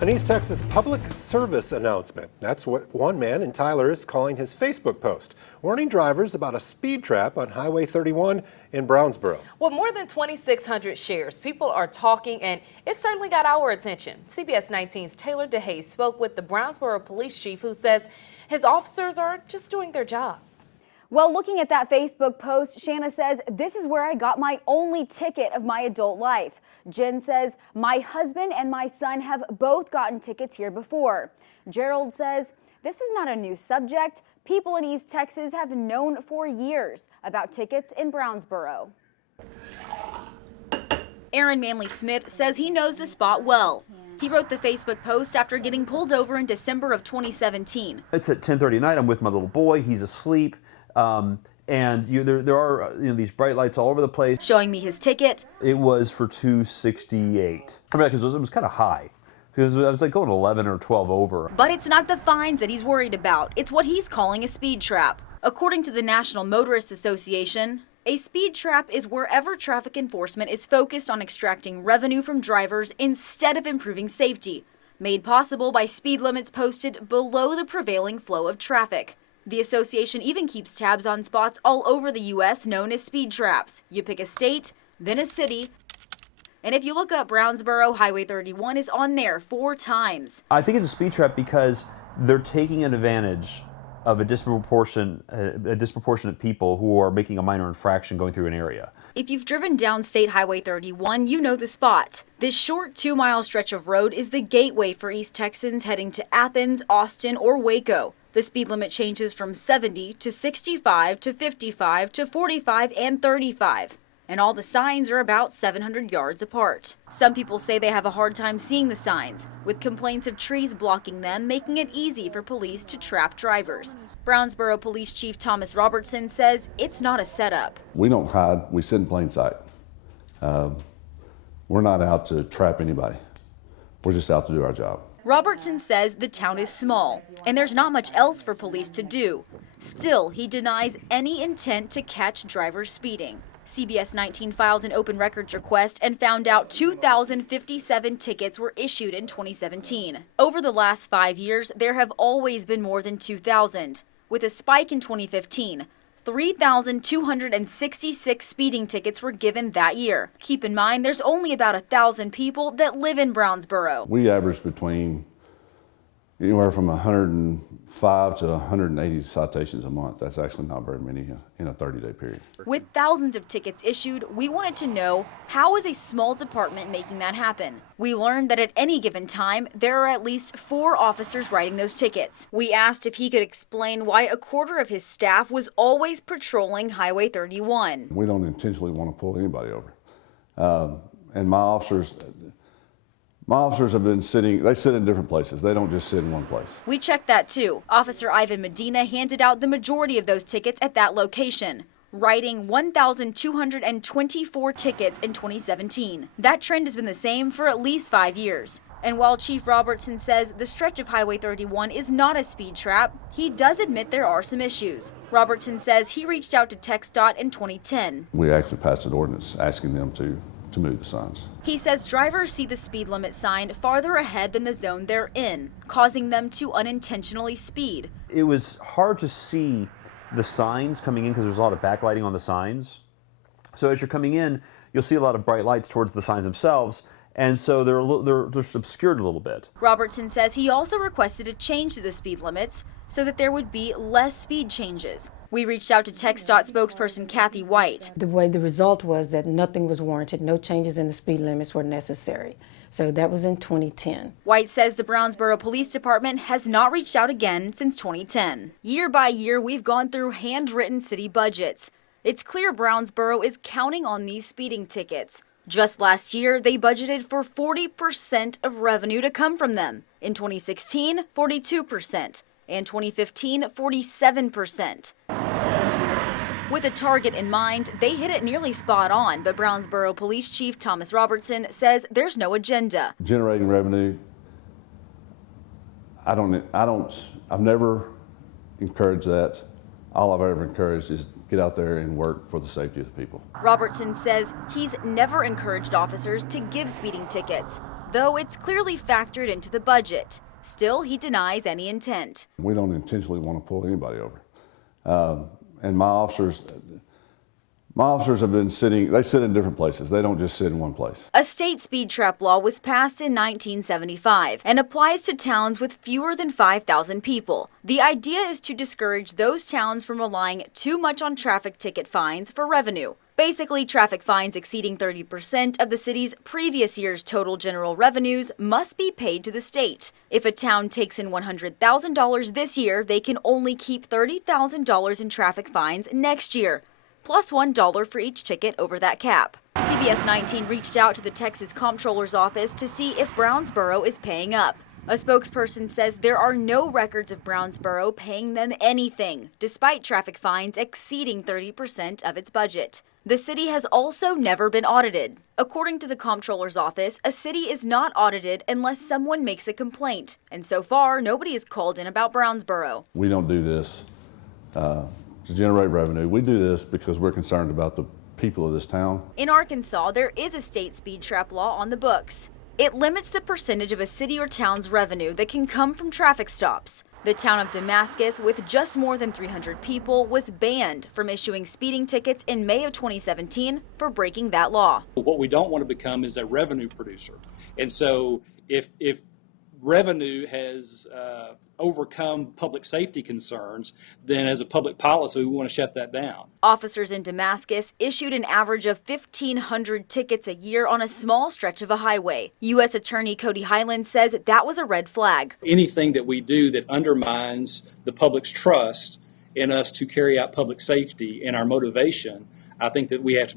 An East Texas public service announcement. That's what one man in Tyler is calling his Facebook post, warning drivers about a speed trap on Highway 31 in Brownsboro. With more than 2,600 shares, people are talking, and it certainly got our attention. CBS 19's Taylor DeHaye spoke with the Brownsboro police chief, who says his officers are just doing their jobs. Well, looking at that Facebook post, Shanna says, "This is where I got my only ticket of my adult life." Jen says, "My husband and my son have both gotten tickets here before." Gerald says, "This is not a new subject. People in East Texas have known for years about tickets in Brownsboro." Aaron Manley Smith says he knows the spot well. He wrote the Facebook post after getting pulled over in December of 2017. It's at 10:30 at night. I'm with my little boy. He's asleep. And there are these bright lights all over the place. Showing me his ticket. It was for 268. I mean, because it was kind of high. Because I was like going 11 or 12 over. But it's not the fines that he's worried about. It's what he's calling a speed trap. According to the National Motorist Association, a speed trap is wherever traffic enforcement is focused on extracting revenue from drivers instead of improving safety, made possible by speed limits posted below the prevailing flow of traffic. The association even keeps tabs on spots all over the U.S. known as speed traps. You pick a state, then a city, and if you look up Brownsboro, Highway 31 is on there 4 times. I think it's a speed trap because they're taking advantage of a disproportionate people who are making a minor infraction going through an area. If you've driven down State Highway 31, you know the spot. This short 2-mile stretch of road is the gateway for East Texans heading to Athens, Austin, or Waco. The speed limit changes from 70 to 65 to 55 to 45 and 35. And all the signs are about 700 yards apart. Some people say they have a hard time seeing the signs, with complaints of trees blocking them, making it easy for police to trap drivers. Brownsboro Police Chief Thomas Robertson says it's not a setup. We don't hide, we sit in plain sight. We're not out to trap anybody. We're just out to do our job. Robertson says the town is small, and there's not much else for police to do. Still, he denies any intent to catch drivers speeding. CBS 19 filed an open records request and found out 2,057 tickets were issued in 2017. Over the last 5 years, there have always been more than 2,000, with a spike in 2015. 3,266 speeding tickets were given that year. Keep in mind, there's only about 1,000 people that live in Brownsboro. We average between anywhere from 105 to 180 citations a month. That's actually not very many in a 30-day period. With thousands of tickets issued, we wanted to know, how is a small department making that happen? We learned that at any given time, there are at least 4 officers writing those tickets. We asked if he could explain why a quarter of his staff was always patrolling Highway 31. We don't intentionally want to pull anybody over. And my officers have been they sit in different places. They don't just sit in one place. We checked that too. Officer Ivan Medina handed out the majority of those tickets at that location, writing 1,224 tickets in 2017. That trend has been the same for at least 5 years. And while Chief Robertson says the stretch of Highway 31 is not a speed trap, he does admit there are some issues. Robertson says he reached out to TxDOT in 2010. We actually passed an ordinance asking them to move the signs. He says drivers see the speed limit sign farther ahead than the zone they're in, causing them to unintentionally speed. It was hard to see the signs coming in because there's a lot of backlighting on the signs. So as you're coming in, you'll see a lot of bright lights towards the signs themselves, and so they're obscured a little bit. Robertson says he also requested a change to the speed limits so that there would be less speed changes. We reached out to TxDOT spokesperson Kathy White. The way the result was that nothing was warranted, no changes in the speed limits were necessary. So that was in 2010. White says the Brownsboro Police Department has not reached out again since 2010. Year by year, we've gone through handwritten city budgets. It's clear Brownsboro is counting on these speeding tickets. Just last year, they budgeted for 40% of revenue to come from them. In 2016, 42%. And 2015, 47%. With a target in mind, they hit it nearly spot on, but Brownsboro Police Chief Thomas Robertson says there's no agenda. Generating revenue, I've never encouraged that. All I've ever encouraged is get out there and work for the safety of the people. Robertson says he's never encouraged officers to give speeding tickets. though it's clearly factored into the budget. Still, he denies any intent. We don't intentionally want to pull anybody over. And my officers have been they sit in different places. They don't just sit in one place. A state speed trap law was passed in 1975 and applies to towns with fewer than 5,000 people. The idea is to discourage those towns from relying too much on traffic ticket fines for revenue. Basically, traffic fines exceeding 30% of the city's previous year's total general revenues must be paid to the state. If a town takes in $100,000 this year, they can only keep $30,000 in traffic fines next year, plus $1 for each ticket over that cap. CBS 19 reached out to the Texas Comptroller's office to see if Brownsboro is paying up. A spokesperson says there are no records of Brownsboro paying them anything, despite traffic fines exceeding 30% of its budget. The city has also never been audited. According to the Comptroller's office, a city is not audited unless someone makes a complaint. And so far, nobody has called in about Brownsboro. We don't do this to generate revenue. We do this because we're concerned about the people of this town. In Arkansas, there is a state speed trap law on the books. It limits the percentage of a city or town's revenue that can come from traffic stops. The town of Damascus, with just more than 300 people, was banned from issuing speeding tickets in May of 2017 for breaking that law. What we don't want to become is a revenue producer. And so if revenue has overcome public safety concerns, then as a public policy, we want to shut that down. Officers in Damascus issued an average of 1,500 tickets a year on a small stretch of a highway. U.S. Attorney Cody Highland says that was a red flag. Anything that we do that undermines the public's trust in us to carry out public safety and our motivation, I think we have to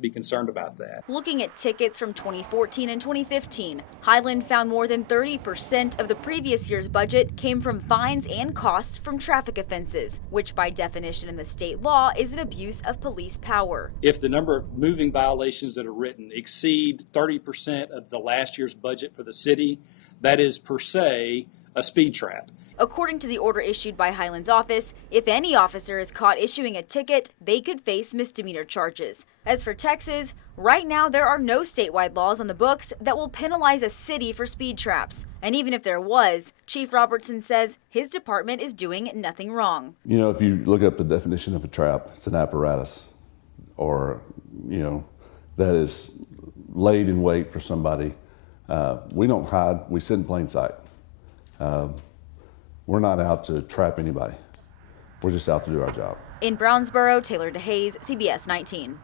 be concerned about that. Looking at tickets from 2014 and 2015, Highland found more than 30% of the previous year's budget came from fines and costs from traffic offenses, which by definition in the state law is an abuse of police power. If the number of moving violations that are written exceed 30% of the last year's budget for the city, that is per se a speed trap. According to the order issued by Highland's office, if any officer is caught issuing a ticket, they could face misdemeanor charges. As for Texas, right now there are no statewide laws on the books that will penalize a city for speed traps. And even if there was, Chief Robertson says his department is doing nothing wrong. You know, if you look up the definition of a trap, it's an apparatus or, that is laid in wait for somebody. We don't hide, we sit in plain sight. We're not out to trap anybody. We're just out to do our job. In Brownsboro, Taylor DeHaze, CBS 19.